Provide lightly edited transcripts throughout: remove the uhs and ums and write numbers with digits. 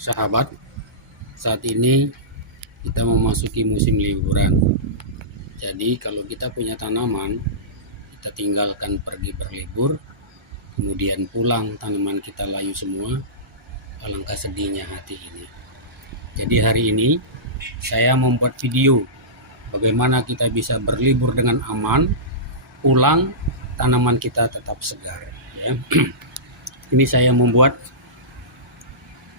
Sahabat, saat ini kita memasuki musim liburan. Jadi kalau kita punya tanaman, kita tinggalkan pergi berlibur, kemudian pulang tanaman kita layu semua, alangkah sedihnya hati ini. Jadi hari ini saya membuat video bagaimana kita bisa berlibur dengan aman, pulang tanaman kita tetap segar. Ya. Ini saya membuat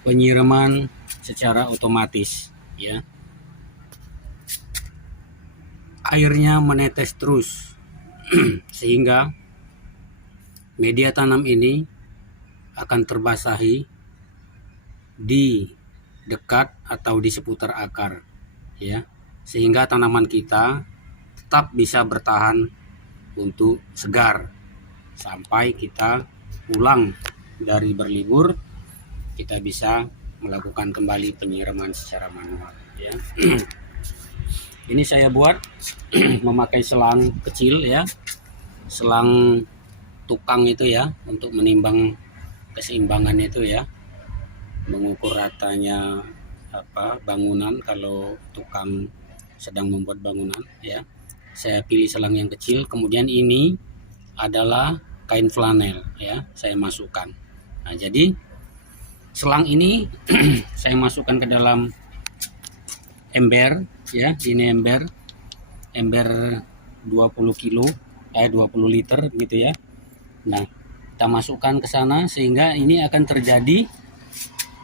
penyiraman secara otomatis, ya. Airnya menetes terus sehingga media tanam ini akan terbasahi di dekat atau di seputar akar, ya, sehingga tanaman kita tetap bisa bertahan untuk segar sampai kita pulang dari berlibur. Kita bisa melakukan kembali penyiraman secara manual, ya. Ini saya buat memakai selang kecil, ya, selang tukang itu, ya, untuk menimbang keseimbangan itu, ya, mengukur ratanya bangunan kalau tukang sedang membuat bangunan, ya. Saya pilih selang yang kecil, kemudian ini adalah kain flanel, ya, saya masukkan. Nah, jadi selang ini saya masukkan ke dalam ember, ya. Ini ember 20 kilo 20 liter gitu, ya. Nah, kita masukkan ke sana sehingga ini akan terjadi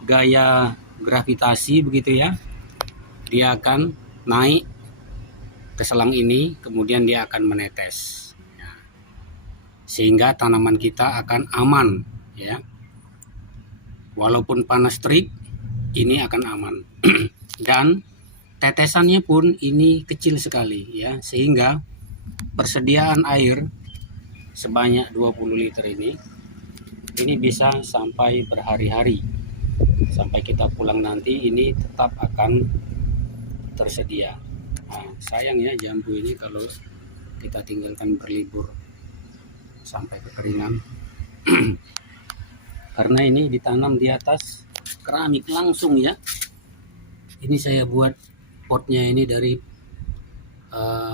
gaya gravitasi begitu, ya. Dia akan naik ke selang ini, kemudian dia akan menetes, ya. Sehingga tanaman kita akan aman, ya. Walaupun panas terik, ini akan aman. Dan tetesannya pun ini kecil sekali, ya, sehingga persediaan air sebanyak 20 liter ini bisa sampai berhari-hari. Sampai kita pulang nanti ini tetap akan tersedia. Nah, sayang ya jambu ini kalau kita tinggalkan berlibur sampai kekeringan. Karena ini ditanam di atas keramik langsung, ya. Ini saya buat potnya ini dari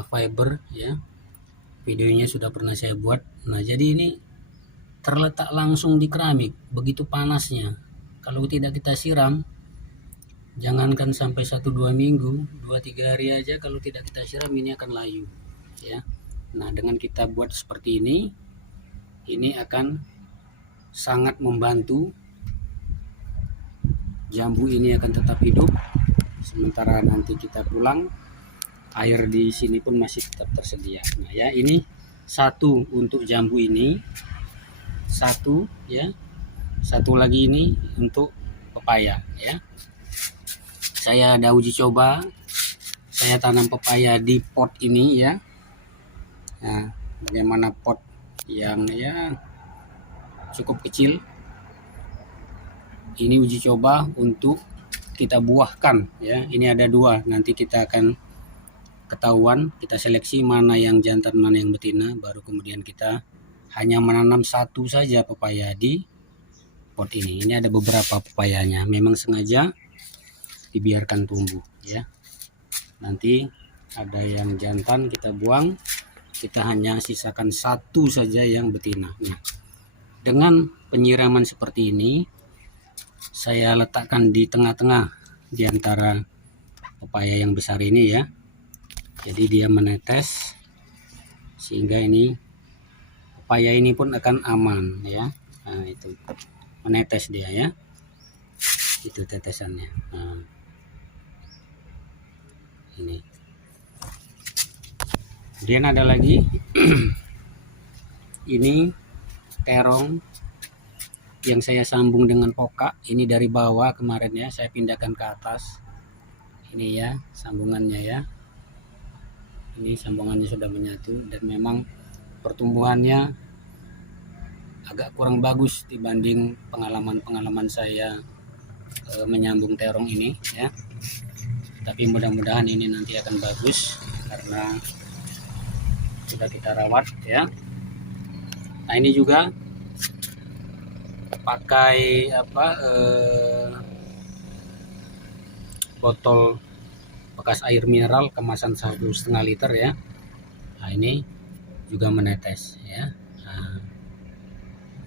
fiber, ya. Videonya sudah pernah saya buat. Nah, jadi ini terletak langsung di keramik, begitu panasnya. Kalau tidak kita siram, jangankan sampai 1-2 minggu, 2-3 hari aja kalau tidak kita siram ini akan layu, ya. Nah, dengan kita buat seperti ini akan sangat membantu jambu ini akan tetap hidup. Sementara nanti kita pulang, air di sini pun masih tetap tersedia. Nah, ya, ini satu untuk jambu ini, satu, ya, satu lagi ini untuk pepaya, ya. Saya ada uji coba, saya tanam pepaya di pot ini, ya. Nah, bagaimana pot yang, ya, cukup kecil. Ini uji coba untuk kita buahkan, ya. Ini ada 2, nanti kita akan ketahuan, kita seleksi mana yang jantan mana yang betina, baru kemudian kita hanya menanam satu saja pepaya di pot ini. Ini ada beberapa pepayanya, memang sengaja dibiarkan tumbuh, ya. Nanti ada yang jantan kita buang, kita hanya sisakan satu saja yang betina. Nah, dengan penyiraman seperti ini, saya letakkan di tengah-tengah di antara pepaya yang besar ini, ya. Jadi dia menetes sehingga ini pepaya ini pun akan aman, ya. Nah, itu menetes dia, ya. Itu tetesannya. Nah, ini. Kemudian ada lagi ini terong yang saya sambung dengan pokak. Ini dari bawah kemarin, ya, saya pindahkan ke atas. Ini, ya, sambungannya, ya. Ini sambungannya sudah menyatu dan memang pertumbuhannya agak kurang bagus dibanding pengalaman saya menyambung terong ini, ya. Tapi mudah-mudahan ini nanti akan bagus karena sudah kita rawat, ya. Nah, ini juga pakai botol bekas air mineral kemasan 1,5 liter ya. Nah, ini juga menetes ya. Nah,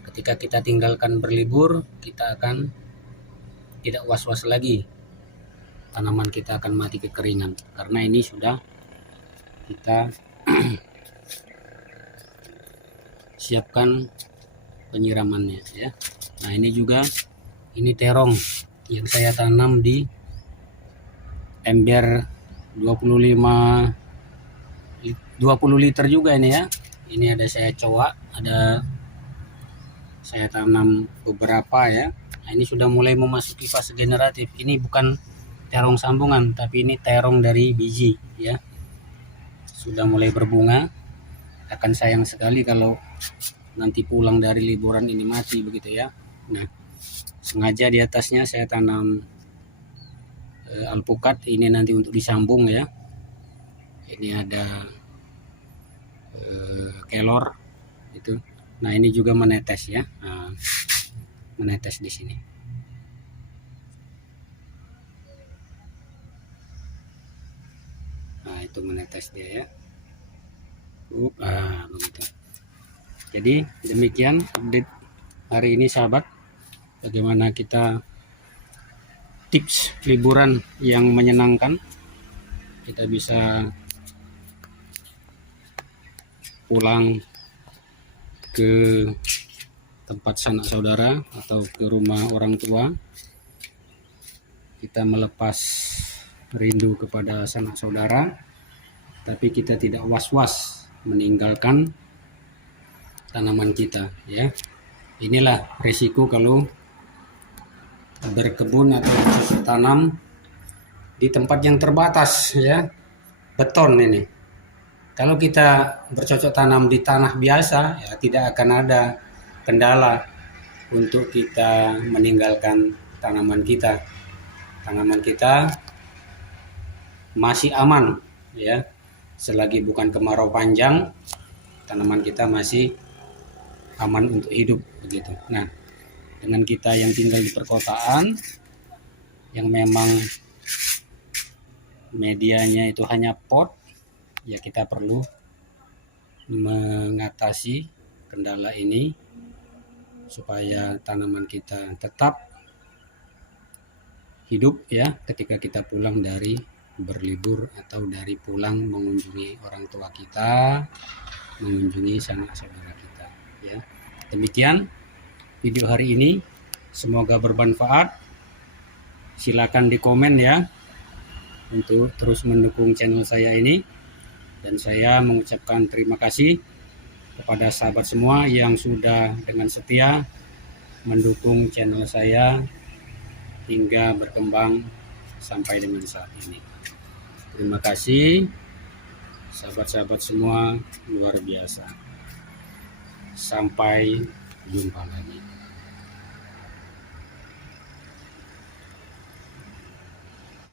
ketika kita tinggalkan berlibur, kita akan tidak was-was lagi tanaman kita akan mati kekeringan, karena ini sudah kita siapkan penyiramannya ya. Nah, ini juga, ini terong yang saya tanam di ember 20 liter juga ini ya. Ini ada saya coba, ada saya tanam beberapa ya. Nah, ini sudah mulai memasuki fase generatif. Ini bukan terong sambungan, tapi ini terong dari biji ya. Sudah mulai berbunga. Akan sayang sekali kalau nanti pulang dari liburan ini mati begitu ya. Nah, sengaja di atasnya saya tanam alpukat, ini nanti untuk disambung ya. Ini ada kelor itu. Nah, ini juga menetes ya. Nah, menetes di sini. Nah, itu menetes dia ya. Begitu. Jadi demikian update hari ini sahabat, bagaimana kita tips liburan yang menyenangkan. Kita bisa pulang ke tempat sanak saudara atau ke rumah orang tua, kita melepas rindu kepada sanak saudara, tapi kita tidak was-was meninggalkan tanaman kita ya. Inilah resiko kalau berkebun atau tanam di tempat yang terbatas ya, beton ini. Kalau kita bercocok tanam di tanah biasa ya, tidak akan ada kendala untuk kita meninggalkan tanaman kita. Tanaman kita masih aman ya, selagi bukan kemarau panjang, tanaman kita masih aman untuk hidup begitu. Nah, dengan kita yang tinggal di perkotaan, yang memang medianya itu hanya pot, ya kita perlu mengatasi kendala ini supaya tanaman kita tetap hidup ya ketika kita pulang dari berlibur atau dari pulang mengunjungi orang tua kita, mengunjungi sanak saudara kita ya. Demikian video hari ini, semoga bermanfaat. Silakan di komen ya untuk terus mendukung channel saya ini, dan saya mengucapkan terima kasih kepada sahabat semua yang sudah dengan setia mendukung channel saya hingga berkembang sampai dengan saat ini. Terima kasih sahabat-sahabat semua, luar biasa. Sampai jumpa lagi.